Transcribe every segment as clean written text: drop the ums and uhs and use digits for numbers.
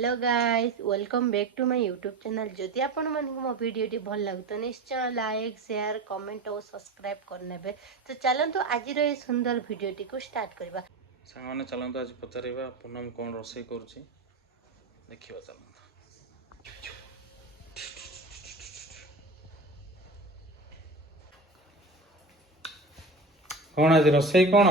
Hello guys welcome back to my YouTube channel. जदि आपण मानक मो वीडियोटी भल लागु तो निश्चय लाइक शेयर कमेंट और सब्सक्राइब करने। तो चलतु आज ये सुंदर वीडियोटी को स्टार्ट करबा। सांगने चलते आज पचार पूनम कौन रोसे देखा चलते कौन आज रोसे कौन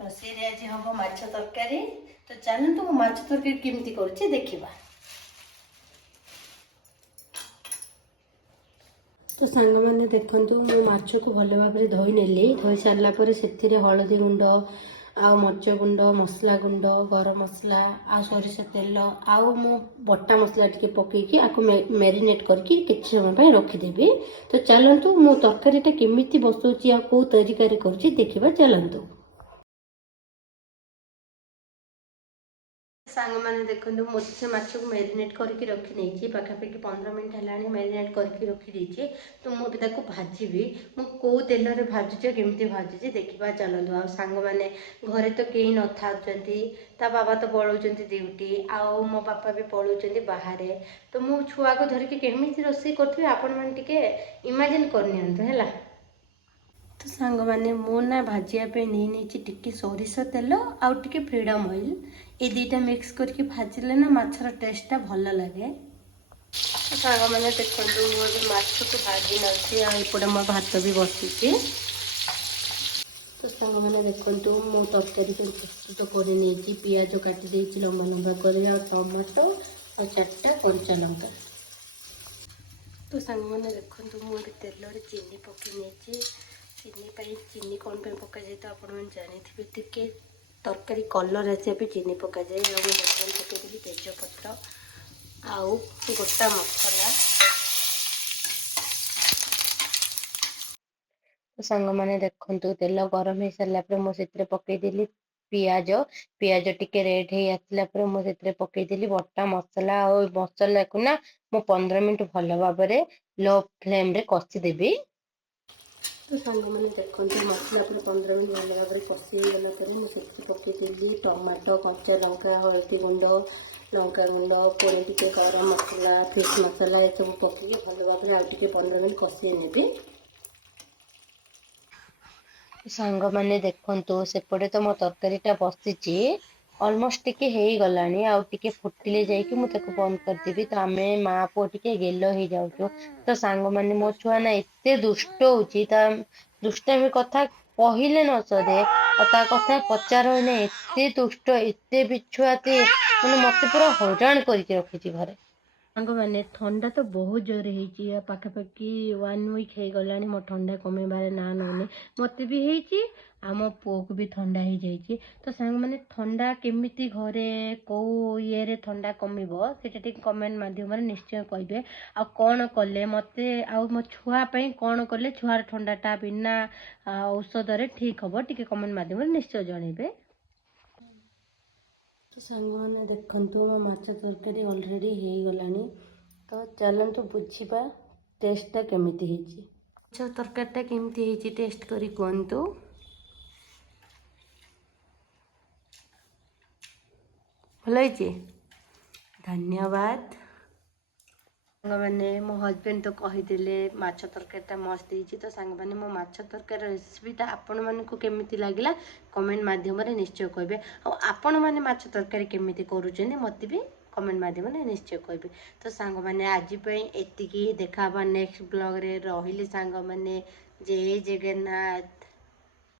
रोसे आज हम माछ तरकारी। तो चलतु मो माछ तरकारी केमती करछि देखिबा। तो सांग मैंने देखंतु मो माछ को भल भाव धोई नेली। धोई सारा पर से हलदी गुंड आ मर्च गुंड मसला गुंड गरम मसला आ सोरिष तेल आउ मो बटा मसला टिके पकईकी आपको मैरिनेट करके किसी समय रखिदेवी। तो चलतु मो तरकारीटा केमिति बसौची आ को तरीका करुँची देखिबा चलतु। सांग मैंने देखो मुझे से माछ को मैरिनेट करके रखी नहीं पाखापाखि 15 मिनट है मैरिनेट करके रखी। तो मुझे भाजी मो तेल में भाजुचे केमती भाजुचे देखा चलतु। आ सांग मैंने घरे तो कहीं न था ता बाबा तो पलाउं ड्यूटी आउ मो बापा भी पलाउं बाहर। तो मो छुआ को धरिकी केमी रोषे करी आपण मैंने इमेजिन करनी। तो सांग मैंने मो ना भाजापी नहीं टिके सोरिष तेल आउ टिके फ्रीडम ऑयल ये दुईटा मिक्स करके भाजिले ना माछर टेस्टा भल लगे। तो सांग मैंने देखो मुझे माछ को भाजी नपटे मो भात भी बसी। तो सांग मैंने देखो मो तरकारी प्रस्तुत कर पियाज काटी लंबा लंबा कर टमाटो और 4टा कंचा लंका। तो सांग मैंने देखो मुझे तेल चीनी पकई चीनी कौन पे पका जाए तो आप जानी टे तरकारी कलर आसापी चीनी पका जाए। बर्तन पकईदेवी तेजपत्र आउ गोटा मसला। तो सांग मैंने देखु तेल गरम हो सारापर मुझे पकईदेली पियाज पियाज टिके रेड हो आसला मुझे पकईदेली बटा मसला और मसला को ना मु 15 मिनट भल भाव लो फ्लेम रे कषिदेवी। तो सांग मैंने देखो मसला पूरा 15 मिनट भल भाव कषिगला मुझे पकईदेली टमाटो कंचा लंका हल्दी गुंड लंका गुंड पुणी टे गरम मसला फिश मसला ये सब पकईकी भल भाव आउ 15 मिनट कषि नेबी। सांग मैंने देखो सेपटे तो मो तरकारीटा बसीची ऑलमोस्ट टिके हो गलानी आउ टिके फुटिले जाइए मुझे बंद करदेवी। तो आम माँ पुओ टिके गेल हो जाऊँ। तो सांग मैंने मो छुआ ना एत दुष्ट होची दुष्टामी कथा कहले न सदे और कथा पचार एत दुष्ट एत बिछुआती मैंने मत पूरा हईराण करके रखी घरे। सांग मैंने ठंडा तो बहुत जोर है पाखापाखि 1 वीक हो गला मो ठंडा कमेबार ना नौनी मत भी होती मो पुओ को भी ठंडा हो जाए। तो सांग मैंने ठंडा केमिति घरे कौ ये ठंडा कमिबो सेटा कमेंट माध्यम निश्चय कहे। आ कौन कले मत आ मो छुआपाई कौन कले छुआर ठंडाटा बिना औषध ठीक हम टे कमेंट माध्यम निश्चय जनइबे। तो सांग मैंने देखु मो माछ तरकारी ऑलरेडी हो गलानी। तो चलतु बुझा टेस्टा केमिति होची माछ तरकारीटा केमिति होची टेस्ट करी कहतु। भल होइची धन्यवाद। सांग मैंने मो हजबैंड तो कहीदेले माछ तरकारीटा मस्त होती। तो सांग मैंने मो माछ तरकारी रेसिपीटा आपण मानकु केमिति लागिला कमेंट माध्यम निश्चय कहे। आपण मैंने माछ तरकारी केमिति करूछनी मते भी कमेंट माध्यम निश्चय कहे। तो सांग मैंने आज एतिकी देखा नेक्स्ट ब्लॉग रे रही सांग मैंने जय जगन्नाथ।